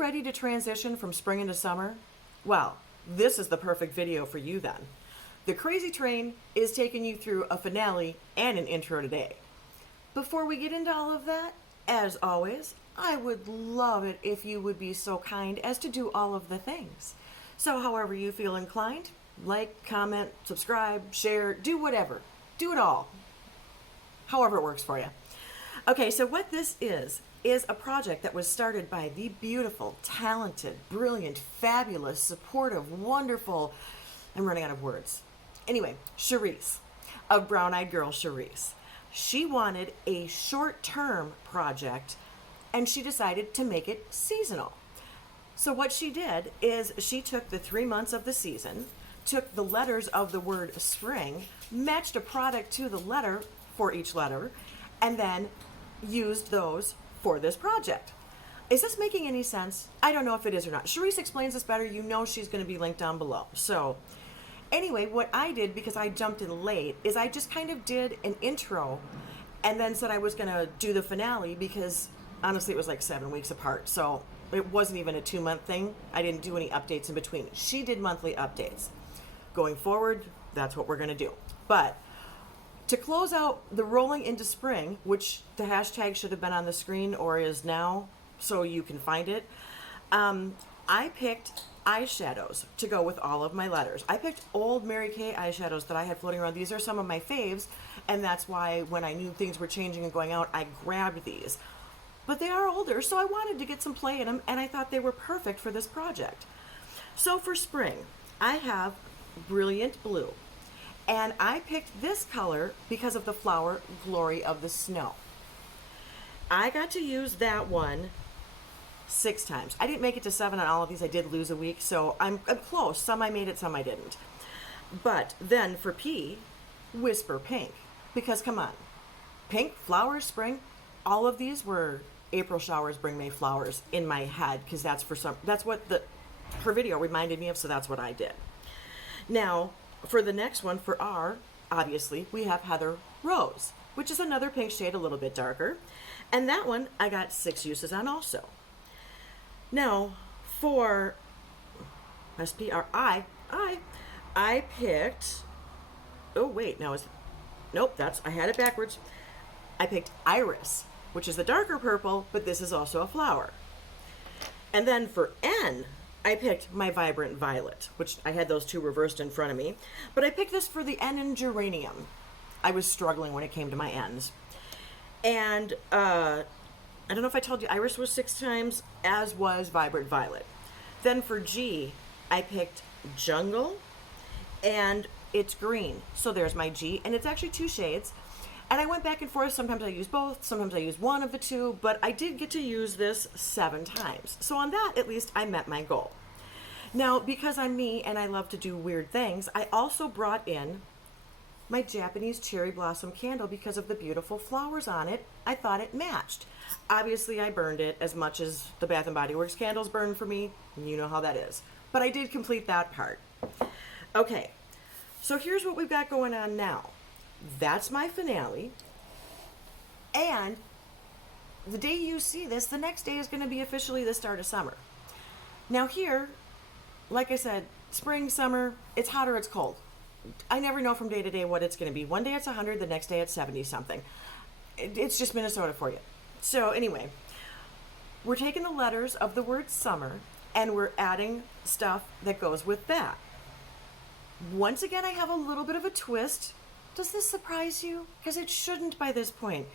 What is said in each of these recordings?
ready to transition from spring into summer? Well, this is the perfect video for you then. The crazy train is taking you through a finale and an intro today. Before we get into all of that, as always, I would love it if you would be so kind as to do all of the things. So however you feel inclined, like, comment, subscribe, share, do whatever. Do it all. However it works for you. Okay, so what this is a project that was started by the beautiful, talented, brilliant, fabulous, supportive, wonderful, I'm running out of words. Anyway, Cherise of BrownEyedGirlCherise. She wanted a short-term project and she decided to make it seasonal. So what she did is she took the 3 months of the season, took the letters of the word spring, matched a product to the letter for each letter, and then used those for this project. Is this making any sense? I don't know if it is or not. Cherise explains this better. You know she's going to be linked down below. So anyway, what I did, because I jumped in late, is I just kind of did an intro and then said I was going to do the finale because honestly it was like 7 weeks apart. So it wasn't even a 2-month thing. I didn't do any updates in between. She did monthly updates. Going forward, that's what we're going to do. But to close out the rolling into spring, which the hashtag should have been on the screen or is now, so you can find it, I picked eyeshadows to go with all of my letters. I picked old Mary Kay eyeshadows that I had floating around. These are some of my faves, and that's why when I knew things were changing and going out, I grabbed these. But they are older, so I wanted to get some play in them, and I thought they were perfect for this project. So for spring, I have Brilliant Blue. And I picked this color because of the flower Glory of the Snow. I got to use that one 6 times. I didn't make it to 7 on all of these. I did lose a week, so I'm close. Some I made it, some I didn't. But then for P, Whisper Pink. Because come on, pink, flowers, spring, all of these were April showers bring May flowers in my head because that's what her video reminded me of, so that's what I did. Now, for the next one, for R, obviously, we have Heather Rose, which is another pink shade, a little bit darker. And that one, I got 6 uses on also. Now, for SPRI, I picked, oh wait, now nope, I had it backwards. I picked Iris, which is the darker purple, but this is also a flower. And then for N, I picked my Vibrant Violet, which I had those two reversed in front of me. But I picked this for the N in Geranium. I was struggling when it came to my N's. And I don't know if I told you, Iris was 6 times, as was Vibrant Violet. Then for G, I picked Jungle, and it's green. So there's my G, and it's actually 2 shades. And I went back and forth. Sometimes I use both, sometimes I use one of the 2, but I did get to use this 7 times. So on that, at least I met my goal. Now, because I'm me and I love to do weird things, I also brought in my Japanese cherry blossom candle because of the beautiful flowers on it. I thought it matched. Obviously, I burned it as much as the Bath & Body Works candles burn for me. You know how that is. But I did complete that part. Okay, so here's what we've got going on now. That's my finale, and the day you see this, the next day is going to be officially the start of summer. Now here, like I said, spring, summer, it's hot or it's cold. I never know from day to day what it's going to be. One day it's 100, the next day it's 70 something. It's just Minnesota for you. So anyway, we're taking the letters of the word summer and we're adding stuff that goes with that. Once again, I have a little bit of a twist. Does this surprise you? Because it shouldn't by this point.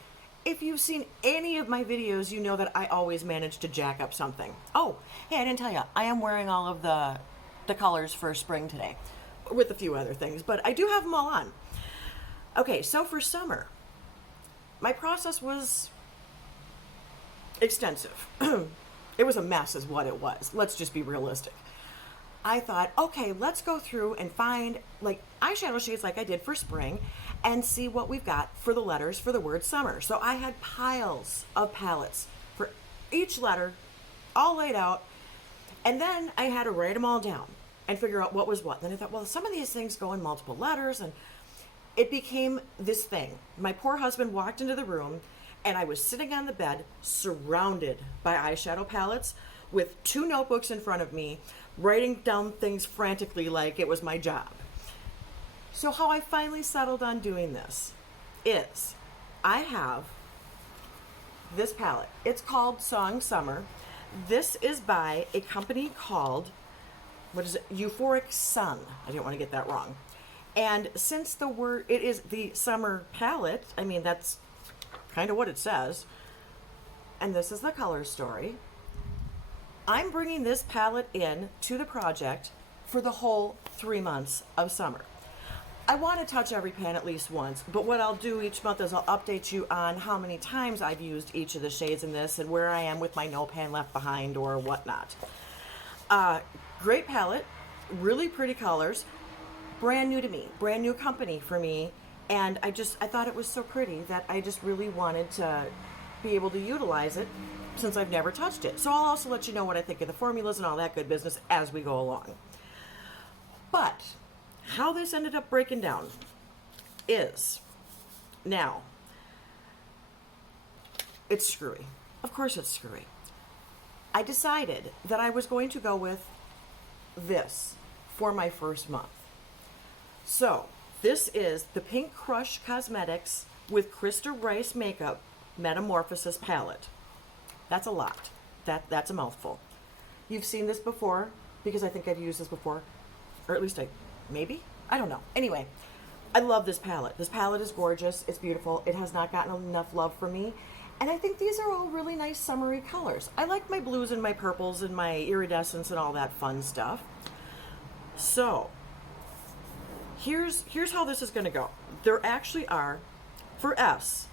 If you've seen any of my videos, you know that I always manage to jack up something. Oh, hey, I didn't tell you. I am wearing all of the colors for spring today, with a few other things, but I do have them all on. Okay, so for summer, my process was extensive. It was a mess is what it was. Let's just be realistic. I thought, okay, let's go through and find like eyeshadow shades like I did for spring and see what we've got for the letters for the word summer. So I had piles of palettes for each letter all laid out. And then I had to write them all down and figure out what was what. Then I thought, well, some of these things go in multiple letters, and it became this thing. My poor husband walked into the room and I was sitting on the bed surrounded by eyeshadow palettes with 2 notebooks in front of me, writing down things frantically like it was my job. So how I finally settled on doing this is I have this palette. It's called Song Summer. This is by a company called, what is it? Euphoric Sun. I didn't want to get that wrong. And since it is the summer palette, I mean, that's kind of what it says. And this is the color story. I'm bringing this palette in to the project for the whole 3 months of summer. I want to touch every pan at least once, but what I'll do each month is I'll update you on how many times I've used each of the shades in this and where I am with my no pan left behind or whatnot. Great palette, really pretty colors, brand new to me, brand new company for me, and I thought it was so pretty that I just really wanted to be able to utilize it since I've never touched it. So I'll also let you know what I think of the formulas and all that good business as we go along. But how this ended up breaking down is, now, it's screwy. Of course it's screwy. I decided that I was going to go with this for my first month. So this is the Pink Crush Cosmetics with Krista Rice Makeup Metamorphosis Palette. That's a lot. That's a mouthful. You've seen this before because I think I've used this before, or at least maybe? I don't know. Anyway, I love this palette. This palette is gorgeous. It's beautiful. It has not gotten enough love for me. And I think these are all really nice summery colors. I like my blues and my purples and my iridescence and all that fun stuff. So, here's how this is going to go. There actually are, for S,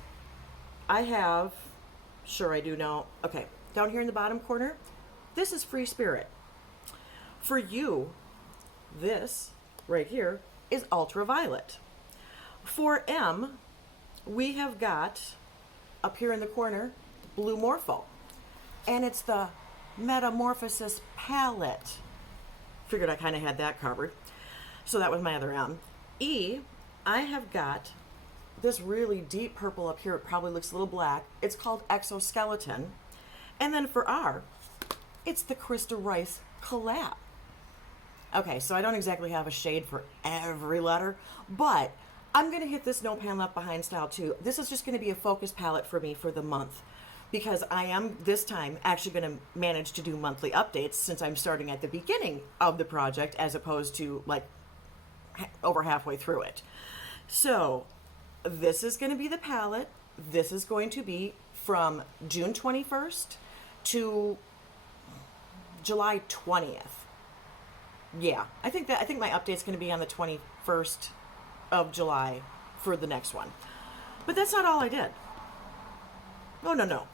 I have, sure I do know, okay, down here in the bottom corner, this is Free Spirit. For you, this right here is Ultraviolet. For M, we have got up here in the corner, Blue Morpho. And it's the Metamorphosis palette. Figured I kind of had that covered. So that was my other M. E, I have got this really deep purple up here. It probably looks a little black. It's called Exoskeleton. And then for R, it's the Krista Rice Collab. Okay, so I don't exactly have a shade for every letter, but I'm going to hit this no pan left behind style too. This is just going to be a focus palette for me for the month because I am this time actually going to manage to do monthly updates since I'm starting at the beginning of the project as opposed to like over halfway through it. So this is going to be the palette. This is going to be from June 21st to July 20th. Yeah, I think my update's going to be on the 21st of July for the next one. But that's not all I did. Oh, no.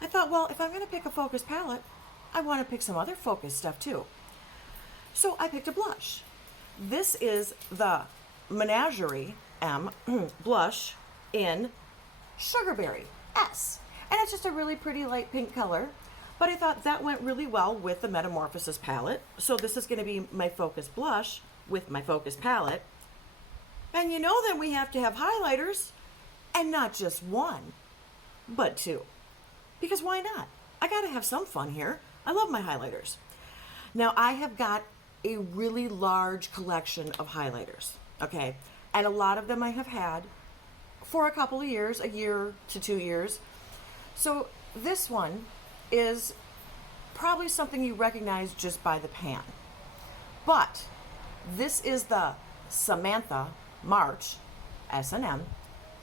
I thought, well, if I'm going to pick a focus palette, I want to pick some other focus stuff too. So I picked a blush. This is the Menagerie M blush in Sugarberry S. And it's just a really pretty light pink color. But I thought that went really well with the Metamorphosis palette. So this is going to be my focus blush with my focus palette. And you know then we have to have highlighters. And not just one, but two. Because why not? I got to have some fun here. I love my highlighters. Now I have got a really large collection of highlighters. Okay. And a lot of them I have had for a couple of years, a year to 2 years. So this one is probably something you recognize just by the pan. But this is the Samantha March S&M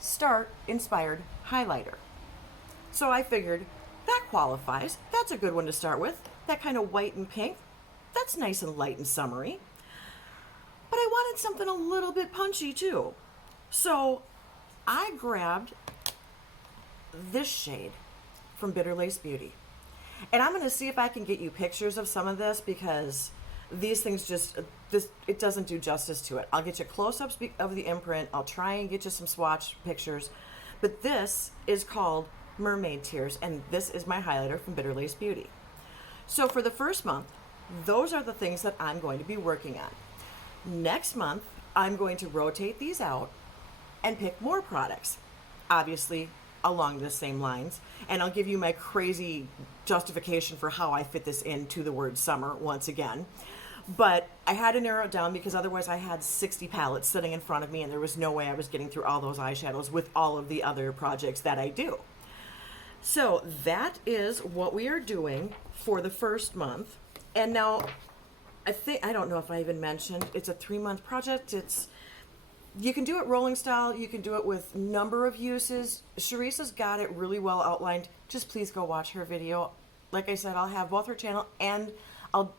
Start Inspired Highlighter. So I figured that qualifies. That's a good one to start with. That kind of white and pink. That's nice and light and summery. But I wanted something a little bit punchy too. So I grabbed this shade from Bitter Lace Beauty. And I'm going to see if I can get you pictures of some of this because these things it doesn't do justice to it. I'll get you close-ups of the imprint. I'll try and get you some swatch pictures. But this is called Mermaid Tears, and this is my highlighter from Bitter Lace Beauty. So for the first month, those are the things that I'm going to be working on. Next month, I'm going to rotate these out and pick more products. Obviously, along the same lines. And I'll give you my crazy justification for how I fit this into the word summer once again. But I had to narrow it down because otherwise I had 60 palettes sitting in front of me and there was no way I was getting through all those eyeshadows with all of the other projects that I do. So that is what we are doing for the first month. And now I don't know if I even mentioned, it's a 3-month project. You can do it rolling style. You can do it with number of uses. Cherise has got it really well outlined. Just please go watch her video. Like I said, I'll have both her channel and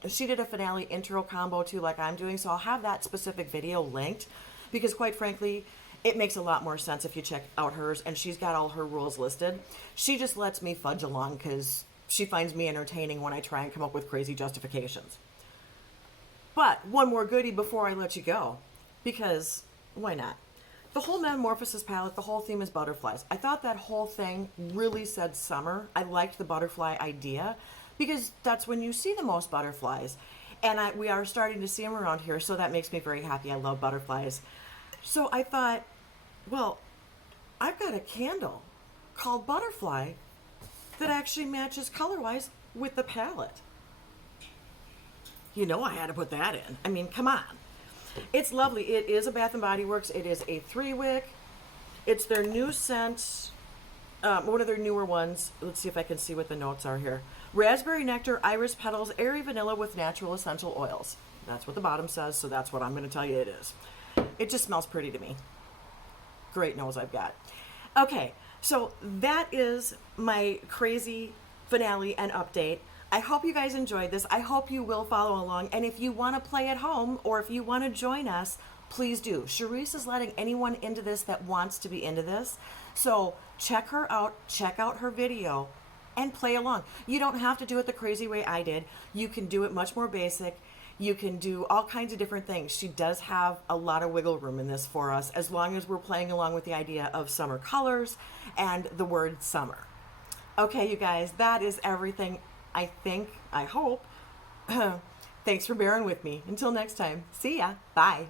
she did a finale intro combo too, like I'm doing. So I'll have that specific video linked because quite frankly, it makes a lot more sense if you check out hers, and she's got all her rules listed. She just lets me fudge along because she finds me entertaining when I try and come up with crazy justifications. But one more goodie before I let you go, because why not? The whole Metamorphosis palette, the whole theme is butterflies. I thought that whole thing really said summer. I liked the butterfly idea because that's when you see the most butterflies. And we are starting to see them around here, so that makes me very happy. I love butterflies. So I thought, well, I've got a candle called Butterfly that actually matches color-wise with the palette. You know I had to put that in. I mean, come on. It's lovely. It is a Bath & Body Works. It is a 3-wick. It's their new scent, one of their newer ones. Let's see if I can see what the notes are here. Raspberry nectar, iris petals, airy vanilla with natural essential oils. That's what the bottom says, so that's what I'm going to tell you it is. It just smells pretty to me. Great nose I've got. Okay, so that is my crazy finale and update. I hope you guys enjoyed this. I hope you will follow along. And if you want to play at home or if you want to join us, please do. Cherise is letting anyone into this that wants to be into this. So check her out, check out her video, and play along. You don't have to do it the crazy way I did. You can do it much more basic. You can do all kinds of different things. She does have a lot of wiggle room in this for us, as long as we're playing along with the idea of summer colors and the word summer. Okay, you guys, that is everything. I hope. Thanks for bearing with me. Until next time, see ya. Bye.